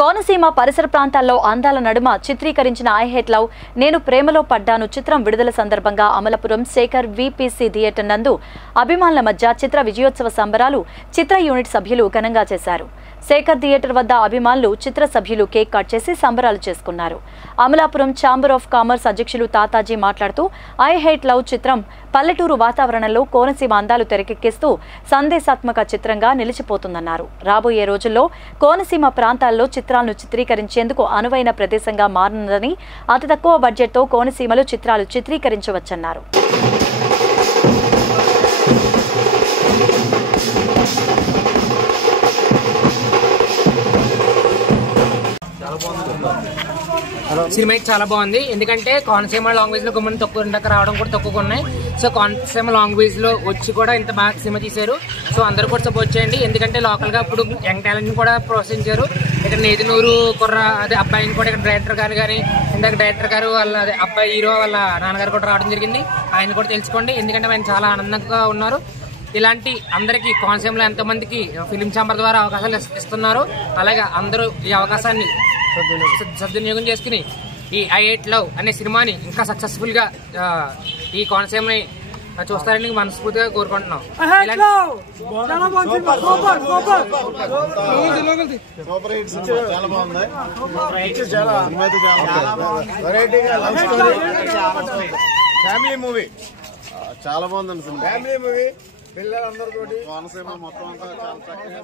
కోనసీమ పరిసర ప్రాంతాల్లో అందాల నడుమ చిత్రీకరించిన ఐ హేట్ లవ్ నేను ప్రేమలో పడ్డాను చిత్రం విడుదల సందర్భంగా అమలాపురం శేఖర్ విపిసి థియేటర్ నందు అభిమానుల మధ్య చిత్ర విజయోత్సవ సంబరాలు చిత్ర యూనిట్ సభ్యులు ఘనంగా చేశారు. శేఖర్ థియేటర్ వద్ద అభిమానులు చిత్ర సభ్యులు కేక్ కట్ చేసి సంబరాలు చేసుకున్నారు. అమలాపురం ఛాంబర్ ఆఫ్ కామర్స్ అధ్యక్షులు తాతాజీ మాట్లాడుతూ ఐ హేట్ లవ్ చిత్రం పల్లెటూరు వాతావరణంలో కోనసీమ అందాలు తెరకెక్కిస్తూ సందేశాత్మక చిత్రంగా నిలిచిపోతుందన్నారు. రాబోయే రోజుల్లో కోనసీమ ప్రాంతాల్లో చిత్రాలను చిత్రీకరించేందుకు అనువైన ప్రదేశంగా మారనుందని, అతి తక్కువ బడ్జెట్తో కోనసీమలో చిత్రాలు చిత్రీకరించవచ్చన్నారు. సినిమా చాలా బాగుంది. ఎందుకంటే కోనసీమ లాంగ్వేజ్ లో గుమ్మని తక్కువ ఇందాక రావడం కూడా తక్కువగా ఉన్నాయి. సో కోనసీమ లాంగ్వేజ్ లో వచ్చి కూడా ఇంత బాగా సినిమా తీశారు. సో అందరూ కూడా సపోర్ట్ చేయండి. ఎందుకంటే లోకల్ గా ఇప్పుడు యంగ్ టాలెంట్ కూడా ప్రోత్సహించారు. ఇక్కడ నేతినూరు కుర్ర అదే అబ్బాయిని కూడా ఇక్కడ డైరెక్టర్ గారు కానీ ఇందాక డైరెక్టర్ గారు వాళ్ళ అదే అబ్బాయి హీరో వాళ్ళ నాన్నగారు కూడా రావడం జరిగింది. ఆయన కూడా తెలుసుకోండి. ఎందుకంటే ఆయన చాలా ఆనందంగా ఉన్నారు. ఇలాంటి అందరికీ కోనసీమలో ఎంతో మందికి ఫిలిం ఛాంబర్ ద్వారా అవకాశాలు ఇస్తున్నారు. అలాగే అందరూ ఈ అవకాశాన్ని సద్వినియోగం చేసుకుని ఈ ఐ హేట్ లవ్ అనే సినిమాని ఇంకా సక్సెస్ఫుల్ గా ఈ కోనసీమని చూస్తారని మనస్ఫూర్తిగా కోరుకుంటున్నాం. ఫ్యామిలీ మూవీ చాలా బాగుందండి. ఫ్యామిలీ మూవీ పిల్లలందరితో కోనసీమ మొత్తం అంతా చాలా చక్కగా